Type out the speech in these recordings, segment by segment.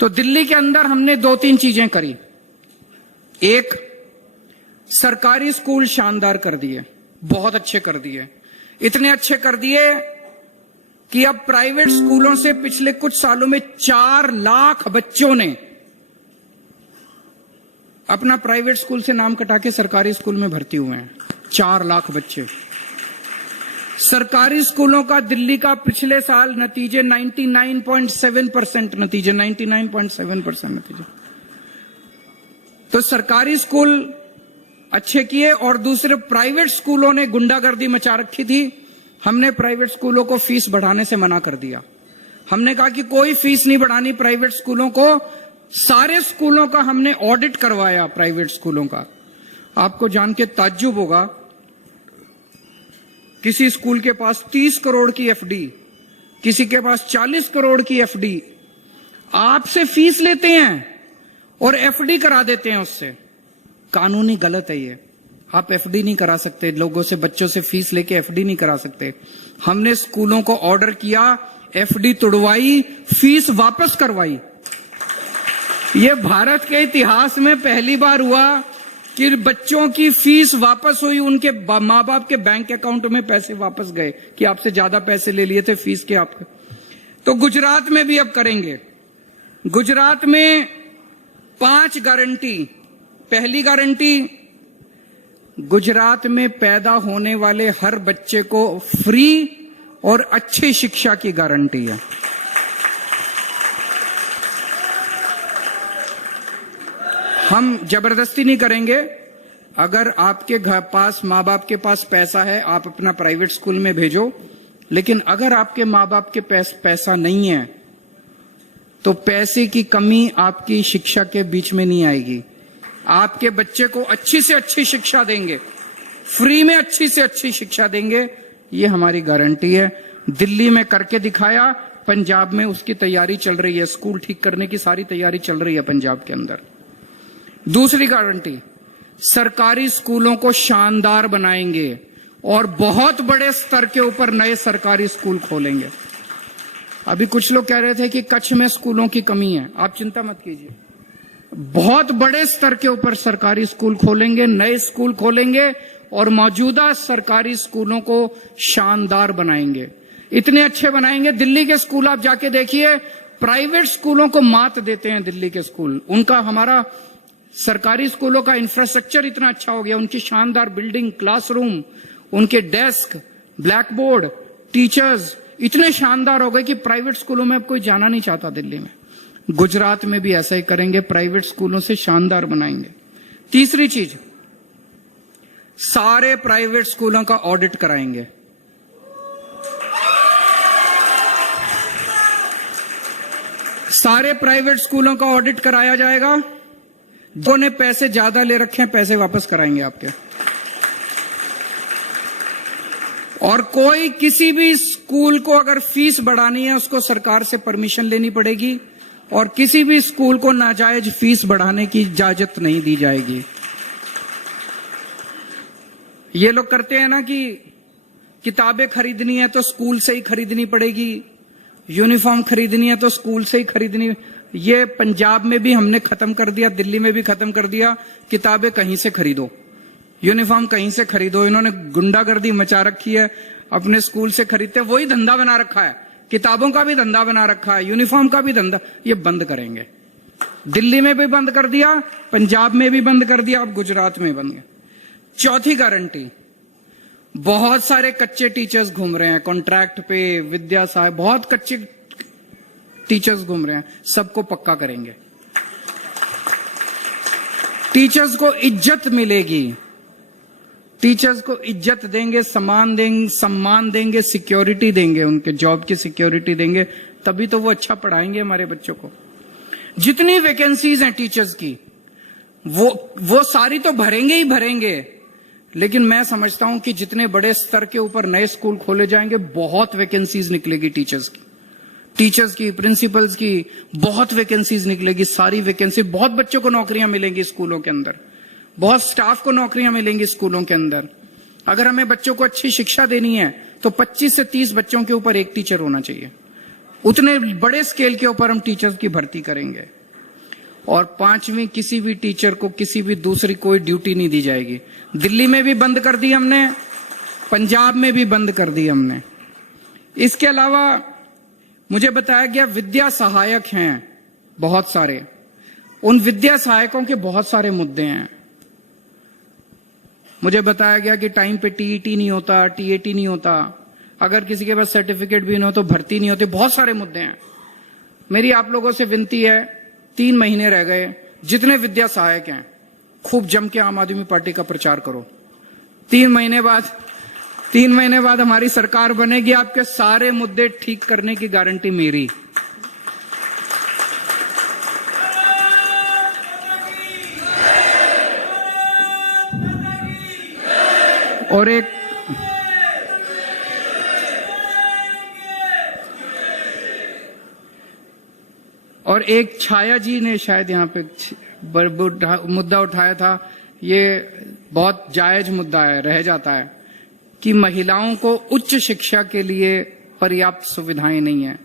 तो दिल्ली के अंदर हमने 2-3 चीजें करी। एक, सरकारी स्कूल शानदार कर दिए, बहुत अच्छे कर दिए, इतने अच्छे कर दिए कि अब प्राइवेट स्कूलों से पिछले कुछ सालों में 4 लाख बच्चों ने अपना प्राइवेट स्कूल से नाम कटा के सरकारी स्कूल में भर्ती हुए हैं। 4 लाख बच्चे। सरकारी स्कूलों का दिल्ली का पिछले साल नतीजे 99.7% नतीजे, 99.7% नतीजे। तो सरकारी स्कूल अच्छे किए और दूसरे प्राइवेट स्कूलों ने गुंडागर्दी मचा रखी थी। हमने प्राइवेट स्कूलों को फीस बढ़ाने से मना कर दिया। हमने कहा कि कोई फीस नहीं बढ़ानी प्राइवेट स्कूलों को। सारे स्कूलों का हमने ऑडिट करवाया, प्राइवेट स्कूलों का। आपको जान के ताज्जुब होगा, किसी स्कूल के पास 30 करोड़ की एफडी, किसी के पास 40 करोड़ की एफडी, आपसे फीस लेते हैं और एफडी करा देते हैं उससे। कानूनी गलत है ये। आप एफडी नहीं करा सकते, लोगों से, बच्चों से फीस लेके एफडी नहीं करा सकते। हमने स्कूलों को ऑर्डर किया, एफडी तुड़वाई, फीस वापस करवाई। ये भारत के इतिहास में पहली बार हुआ कि बच्चों की फीस वापस हुई, उनके मां बाप के बैंक अकाउंट में पैसे वापस गए कि आपसे ज्यादा पैसे ले लिए थे फीस के आपके। तो गुजरात में भी अब करेंगे। गुजरात में 5 गारंटी। पहली गारंटी, गुजरात में पैदा होने वाले हर बच्चे को फ्री और अच्छी शिक्षा की गारंटी है। हम जबरदस्ती नहीं करेंगे। अगर आपके घर पास, माँ बाप के पास पैसा है, आप अपना प्राइवेट स्कूल में भेजो। लेकिन अगर आपके माँ बाप के पास पैसा नहीं है तो पैसे की कमी आपकी शिक्षा के बीच में नहीं आएगी। आपके बच्चे को अच्छी से अच्छी शिक्षा देंगे, फ्री में अच्छी से अच्छी शिक्षा देंगे, ये हमारी गारंटी है। दिल्ली में करके दिखाया, पंजाब में उसकी तैयारी चल रही है। स्कूल ठीक करने की सारी तैयारी चल रही है पंजाब के अंदर। दूसरी गारंटी, सरकारी स्कूलों को शानदार बनाएंगे और बहुत बड़े स्तर के ऊपर नए सरकारी स्कूल खोलेंगे। अभी कुछ लोग कह रहे थे कि कच्छ में स्कूलों की कमी है। आप चिंता मत कीजिए, बहुत बड़े स्तर के ऊपर सरकारी स्कूल खोलेंगे, नए स्कूल खोलेंगे और मौजूदा सरकारी स्कूलों को शानदार बनाएंगे। इतने अच्छे बनाएंगे, दिल्ली के स्कूल आप जाके देखिए, प्राइवेट स्कूलों को मात देते हैं दिल्ली के स्कूल। उनका, हमारा सरकारी स्कूलों का इंफ्रास्ट्रक्चर इतना अच्छा हो गया, उनकी शानदार बिल्डिंग, क्लासरूम, उनके डेस्क, ब्लैक बोर्ड, टीचर्स इतने शानदार हो गए कि प्राइवेट स्कूलों में अब कोई जाना नहीं चाहता दिल्ली में। गुजरात में भी ऐसा ही करेंगे, प्राइवेट स्कूलों से शानदार बनाएंगे। तीसरी चीज, सारे प्राइवेट स्कूलों का ऑडिट कराएंगे। सारे प्राइवेट स्कूलों का ऑडिट कराया जाएगा। जो ने पैसे ज्यादा ले रखे हैं, पैसे वापस कराएंगे आपके। और कोई किसी भी स्कूल को अगर फीस बढ़ानी है, उसको सरकार से परमिशन लेनी पड़ेगी और किसी भी स्कूल को नाजायज फीस बढ़ाने की इजाजत नहीं दी जाएगी। ये लोग करते हैं ना कि किताबें खरीदनी है तो स्कूल से ही खरीदनी पड़ेगी, यूनिफॉर्म खरीदनी है तो स्कूल से ही खरीदनी। ये पंजाब में भी हमने खत्म कर दिया, दिल्ली में भी खत्म कर दिया। किताबें कहीं से खरीदो, यूनिफॉर्म कहीं से खरीदो। इन्होंने गुंडागर्दी मचा रखी है, अपने स्कूल से खरीदते, वही धंधा बना रखा है। किताबों का भी धंधा बना रखा है, यूनिफॉर्म का भी धंधा। ये बंद करेंगे। दिल्ली में भी बंद कर दिया, पंजाब में भी बंद कर दिया, अब गुजरात में बंद। चौथी गारंटी, बहुत सारे कच्चे टीचर्स घूम रहे हैं कॉन्ट्रैक्ट पे, विद्या साहब, बहुत कच्चे टीचर्स घूम रहे हैं, सबको पक्का करेंगे। टीचर्स को इज्जत मिलेगी, टीचर्स को इज्जत देंगे, सम्मान देंगे, सिक्योरिटी देंगे, उनके जॉब की सिक्योरिटी देंगे, तभी तो वो अच्छा पढ़ाएंगे हमारे बच्चों को। जितनी वैकेंसीज हैं टीचर्स की, वो सारी तो भरेंगे ही भरेंगे। लेकिन मैं समझता हूं कि जितने बड़े स्तर के ऊपर नए स्कूल खोले जाएंगे, बहुत वैकेंसीज निकलेगी टीचर्स की, प्रिंसिपल्स की, बहुत वैकेंसीज निकलेगी। सारी वैकेंसी, बहुत बच्चों को नौकरियां मिलेंगी स्कूलों के अंदर, बहुत स्टाफ को नौकरियां मिलेंगी स्कूलों के अंदर। अगर हमें बच्चों को अच्छी शिक्षा देनी है तो 25 से 30 बच्चों के ऊपर एक टीचर होना चाहिए। उतने बड़े स्केल के ऊपर हम टीचर्स की भर्ती करेंगे। और 5वीं किसी भी टीचर को किसी भी दूसरी कोई ड्यूटी नहीं दी जाएगी। दिल्ली में भी बंद कर दी हमने, पंजाब में भी बंद कर दी हमने। इसके अलावा मुझे बताया गया विद्या सहायक हैं बहुत सारे, उन विद्या सहायकों के बहुत सारे मुद्दे हैं। मुझे बताया गया कि टाइम पे टीईटी नहीं होता, टीएटी नहीं होता, अगर किसी के पास सर्टिफिकेट भी नहीं हो तो भर्ती नहीं होती, बहुत सारे मुद्दे हैं। मेरी आप लोगों से विनती है, 3 महीने रह गए, जितने विद्या सहायक हैं खूब जम के आम आदमी पार्टी का प्रचार करो। 3 महीने बाद हमारी सरकार बनेगी, आपके सारे मुद्दे ठीक करने की गारंटी मेरी। और एक छाया जी ने शायद यहाँ पे मुद्दा उठाया था, ये बहुत जायज मुद्दा है, रह जाता है कि महिलाओं को उच्च शिक्षा के लिए पर्याप्त सुविधाएं नहीं है।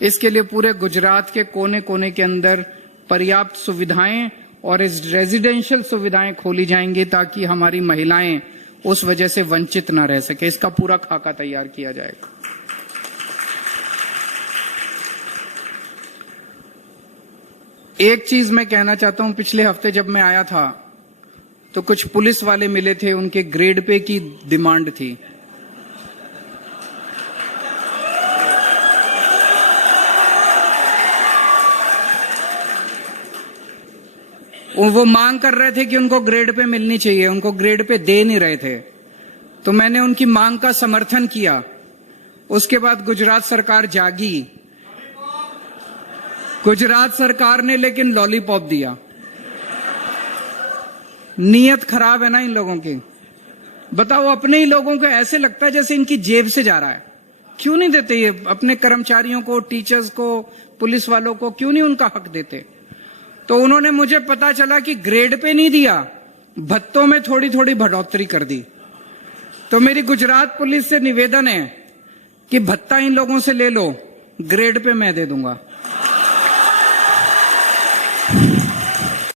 इसके लिए पूरे गुजरात के कोने कोने के अंदर पर्याप्त सुविधाएं और इस रेजिडेंशियल सुविधाएं खोली जाएंगी ताकि हमारी महिलाएं उस वजह से वंचित ना रह सके। इसका पूरा खाका तैयार किया जाएगा। एक चीज मैं कहना चाहता हूं, पिछले हफ्ते जब मैं आया था तो कुछ पुलिस वाले मिले थे, उनके ग्रेड पे की डिमांड थी। वो मांग कर रहे थे कि उनको ग्रेड पे मिलनी चाहिए, उनको ग्रेड पे दे नहीं रहे थे। तो मैंने उनकी मांग का समर्थन किया। उसके बाद गुजरात सरकार जागी, गुजरात सरकार ने लेकिन लॉलीपॉप दिया। नीयत खराब है ना इन लोगों की। बताओ, अपने ही लोगों को ऐसे लगता है जैसे इनकी जेब से जा रहा है। क्यों नहीं देते ये अपने कर्मचारियों को, टीचर्स को, पुलिस वालों को क्यों नहीं उनका हक देते? तो उन्होंने, मुझे पता चला कि ग्रेड पे नहीं दिया, भत्तों में थोड़ी थोड़ी बढ़ोतरी कर दी। तो मेरी गुजरात पुलिस से निवेदन है कि भत्ता इन लोगों से ले लो, ग्रेड पे मैं दे दूंगा।